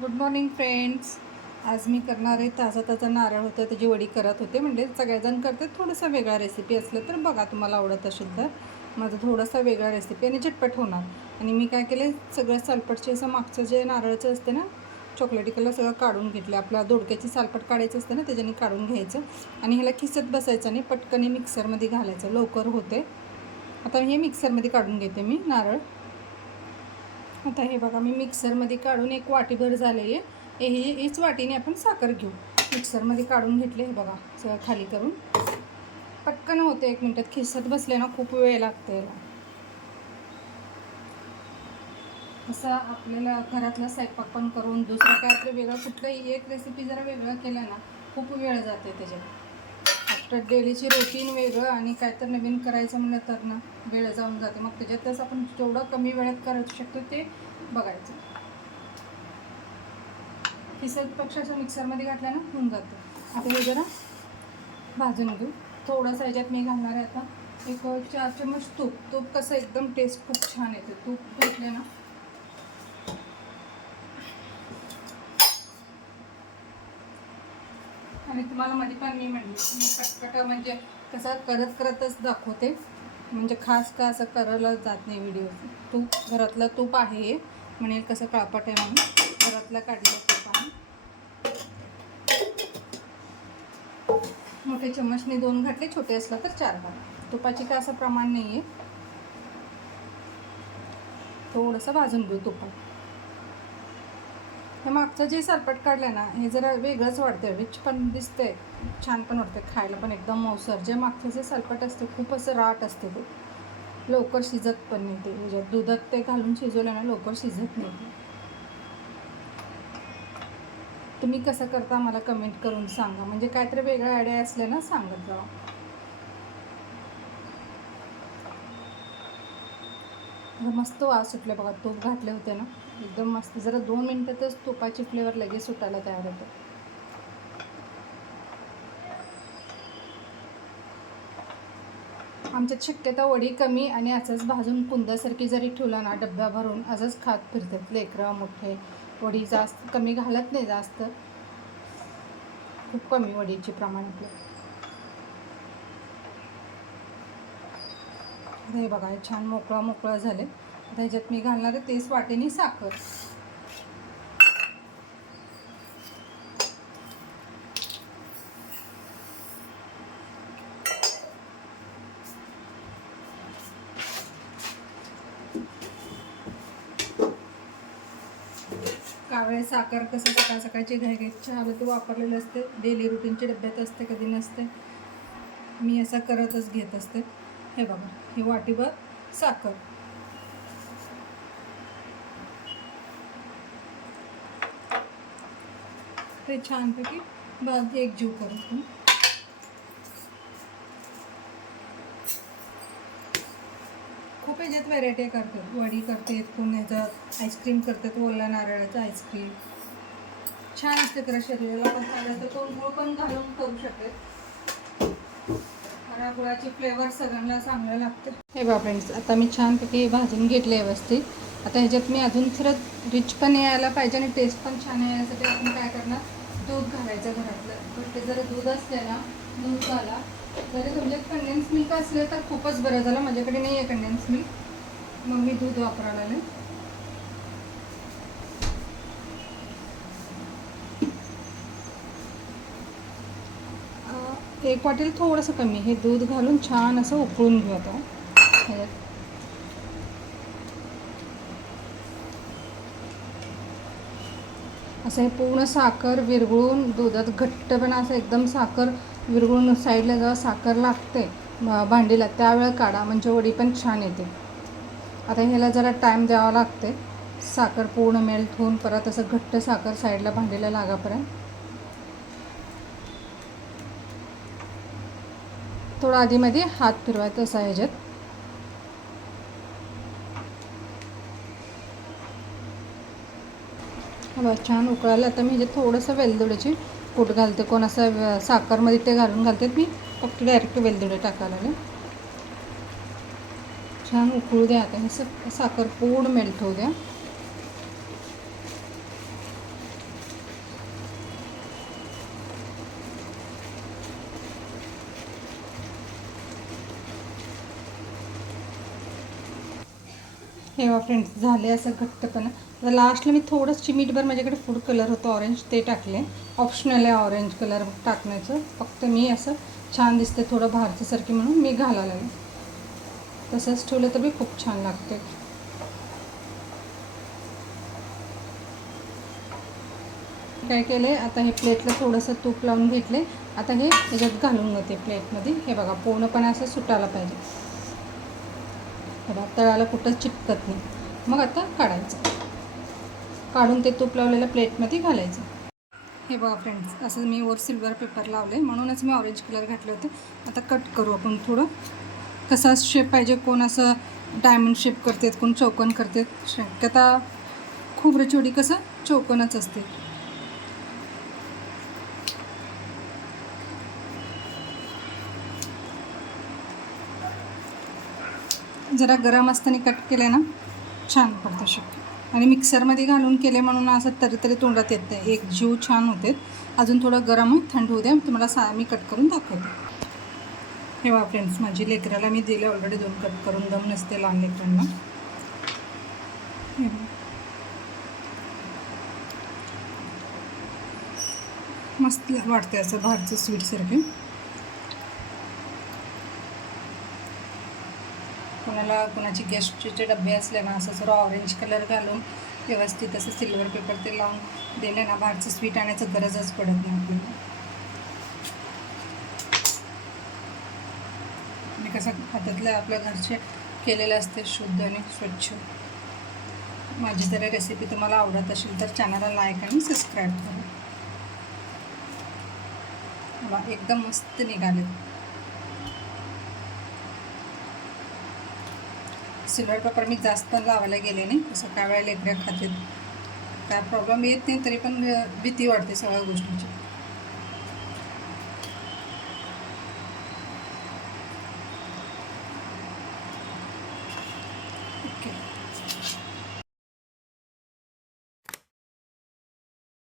Good morning friends. आज मी करणार आहे ताजा ताजा नारळ होतं त्याची वडी करत होते. म्हणजे सगळेजण करतात, थोडासा वेगळा रेसिपी असलं तर बघा, तुम्हाला आवडत असेल तर. माझं थोडासा वेगळा रेसिपी आणि झटपट होणार. आणि मी काय केलं, सगळं सालपटचे असं मागचं जे नारळाचं असते ना, चॉकलेटी कलर सगळं काढून घेतलं. आपल्या दोडक्याची सालपट काढायचं असतं ना, त्याच्याने काढून घ्यायचं आणि ह्याला खिसत बसायचं आणि पटकन मिक्सरमध्ये घालायचं, लवकर होते. आता हे मिक्सरमध्ये काढून घेते मी नारळ. आता हे बघा, मी मिक्सरमध्ये काढून एक वाटीभर झाले आहे. हीच वाटीने आपण साखर घेऊ. मिक्सरमध्ये काढून घेतले. हे बघा, सगळं खाली करून पटकन होते. 1 मिनिटात खिसत बसले ना, खूप वेळ लागते याला. असं आपल्याला घरातला स्वयंपाक पण करून दुसरं काय तर वेगळं कुठलंही एक रेसिपी जरा वेगळं केलं ना, खूप वेळ जाते त्याच्यात. आफ्टर डेलीची रुटीन वेगळं आणि काय तर नवीन करायचं म्हणलं तर ना, वेळ जाऊन जाते. मग त्याच्यातच आपण जेवढं कमी वेळात करू शकतो ते बघायचं. खिसतपेक्षा मिक्सरमध्ये घातल्या ना होऊन जातं. आता हे जरा भाजून घेऊ. थोडंसं ह्याच्यात मी घालणार आहे आता एक 4 चम्मच तूप. तूप कसं एकदम टेस्ट खूप छान येते तूप घेतले ना. आणि तुम्हाला मध्ये पण मी म्हणले, मी कटकट म्हणजे कसं करतच दाखवते. म्हणजे खास का असं करायला जात नाही व्हिडिओ. तूप घरातलं तूप आहे हे, म्हणेल कसं काळपट आहे म्हणून घरातलं काढलेलं तूप आहे. मोठे चम्मचने 2 घातले, छोटे असला तर 4 घाला. तुपाची काय असं प्रमाण नाही आहे. थोडंसं भाजून घेऊ तुपात. हे मागचं जे सरपट काढलं ना, हे जरा वेगळंच वाटतं, रिच पण दिसतंय, छान पण वाटतं, खायला पण एकदम मौसर. जे मागचं जे सरपट असते खूप असं राट असते, ते लवकर शिजत पण नाही. ते म्हणजे दुधात ते घालून शिजवलं ना, लवकर शिजत नाही ते. तुम्ही कसं करता मला कमेंट करून सांगा. म्हणजे काहीतरी वेगळं आयडिया असले ना, सांगत जावा. मस्त वास सुटले बघा, तूप घातले होते ना, एकदम मस्त. जरा 2 मिनिटातच तुपाची फ्लेवर लगेच सुटायला तयार होतो. आमच्यात शक्यता वडी कमी आणि असंच भाजून कुंदासारखी जरी ठेवला ना, डब्या भरून असंच खात फिरतात लेकरं मोठे. वडी जास्त कमी घालत नाही, जास्त खूप कमी वडीचे प्रमाण आपलं. हे बघा, हे छान मोकळं झाले. आता ह्याच्यात मी घालणार आहे तेच वाटीने साखर. कावळे साखर कसं सकाळ सकाळची घाईघाईत चहाला ते वापरलेलं असते, डेली रुटीनच्या डब्यात असते, कधी नसते. मी असं करतच घेत असते. हे बघा, ही वाटीभर साखर. ते छानपैकी एकजीव करू. खूप ह्याच्यात व्हरायटी करतात. वडी करतात, कोण ह्याचं आईस्क्रीम करतात, ओला नारळाचं आईस्क्रीम छान असते. खरं शरीराला पण चांगलं तर कोण गुळ पण घालून करू शकते. खरा गुळाची फ्लेवर सगळ्यांना चांगलं लागते. हे बघा फ्रेंड्स, आता मी छानपैकी भाजून घेतले व्यवस्थित. आता ह्याच्यात मी अजून थोडं रिच पण यायला पाहिजे आणि टेस्ट पण छान यायसाठी आपण काय करणार, दूध घालायचं घरातलं. पण ते जर दूध असले ना, दूध घाला. जरी तुमच्यात कंडेन्स मिल्क असले तर खूपच बरं झालं. माझ्याकडे नाही आहे कंडेन्स मिल्क, मग मी दूध वापरायला लागले. एक वाटेल थोडंसं कमी हे दूध घालून छान असं उकळून घेऊ. आता ह्याच्यात असं हे पूर्ण साखर विरघळून दुधात घट्टपणा असं एकदम साखर विरघळून साईडला जेव्हा साखर लागते भांडीला त्यावेळेला काढा, म्हणजे वडी पण छान येते. आता ह्याला जरा टाईम द्यावा लागते, साखर पूर्ण मेल्ट होऊन परत असं घट्ट साखर साईडला भांडीला लागापर्यंत. थोडा आधीमध्ये हात फिरवायचा असा ह्याच्यात. छान उकळायला. आता मी ह्याच्यात थोडंसं वेलदोड्याची कूट घालते. कोण असं साखरमध्ये ते घालून घालते, मी फक्त डायरेक्ट वेलदोडे टाकायला लागले. छान उकळू द्या. आता हे साखर पूर्ण मेल्ट होऊ द्या. हे बघा फ्रेंड्स, झाले असं घट्टपणा. आता लास्टला मी थोडंसं चिमीटभर, माझ्याकडे फूड कलर होतं ऑरेंज, ते टाकले. ऑप्शनल आहे ऑरेंज कलर टाकण्याचं, फक्त मी असं छान दिसते थोडं भारतीसारखी म्हणून मी घालायला लागले. तसंच ठेवलं तर मी खूप छान लागते. काय केले, आता हे प्लेटला थोडंसं तूप लावून घेतले. आता हे याच्यात घालून घेते प्लेटमध्ये. हे बघा पूर्णपणे असं सुटायला पाहिजे. बघा तळाला कुठं चिपकत नाही. मग आता काढायचं, काढून ते तूप लावलेल्या प्लेटमध्ये घालायचं. हे बघा फ्रेंड्स, असं मी वर सिल्वर पेपर लावले, म्हणूनच मी ऑरेंज कलर घातले होते. आता कट करू आपण. थोडं कसा शेप पाहिजे, कोण असं डायमंड शेप करतात, कोण चौकोन करतात. शक्यता खोबऱ्याची वडी कसं चौकोनच असते. जरा गरम असताना कट केले ना छान पडतं शक्य. आणि मिक्सरमध्ये घालून केले म्हणून असं तरी तोंडात येत नाही, एक जीव छान होते. अजून थोडं गरम थंड होऊ द्या, तुम्हाला मी कट करून दाखवते. हे बघा फ्रेंड्स, माझी लेकराला मी दिले ऑलरेडी 2 कट करून, दम नसते लहान लेकरांना. मस्त वाटते असं बाहेरचं स्वीटसारखे. कोणाची गेस्टचे डबे असले ना, असं जर ऑरेंज कलर घालून व्यवस्थित असं सिल्वर पेपर ते लावून दिले ना, बाहेरचं स्वीट आणायचं गरजच पडत नाही आपल्याला. आणि कसं हातातलं आपल्या घरचे केलेलं असते, शुद्ध आणि स्वच्छ. माझी जर रेसिपी तुम्हाला आवडत असेल तर चॅनलला लाईक आणि सबस्क्राईब करा. एकदम मस्त निघाले. सिल्वर पेपर मी जास्त लावायला गेले नाही, तसं काय वेळेला लेकऱ्या खाते, काय प्रॉब्लेम येत नाही, तरी पण भीती वाटते सगळ्या गोष्टीची. ओके.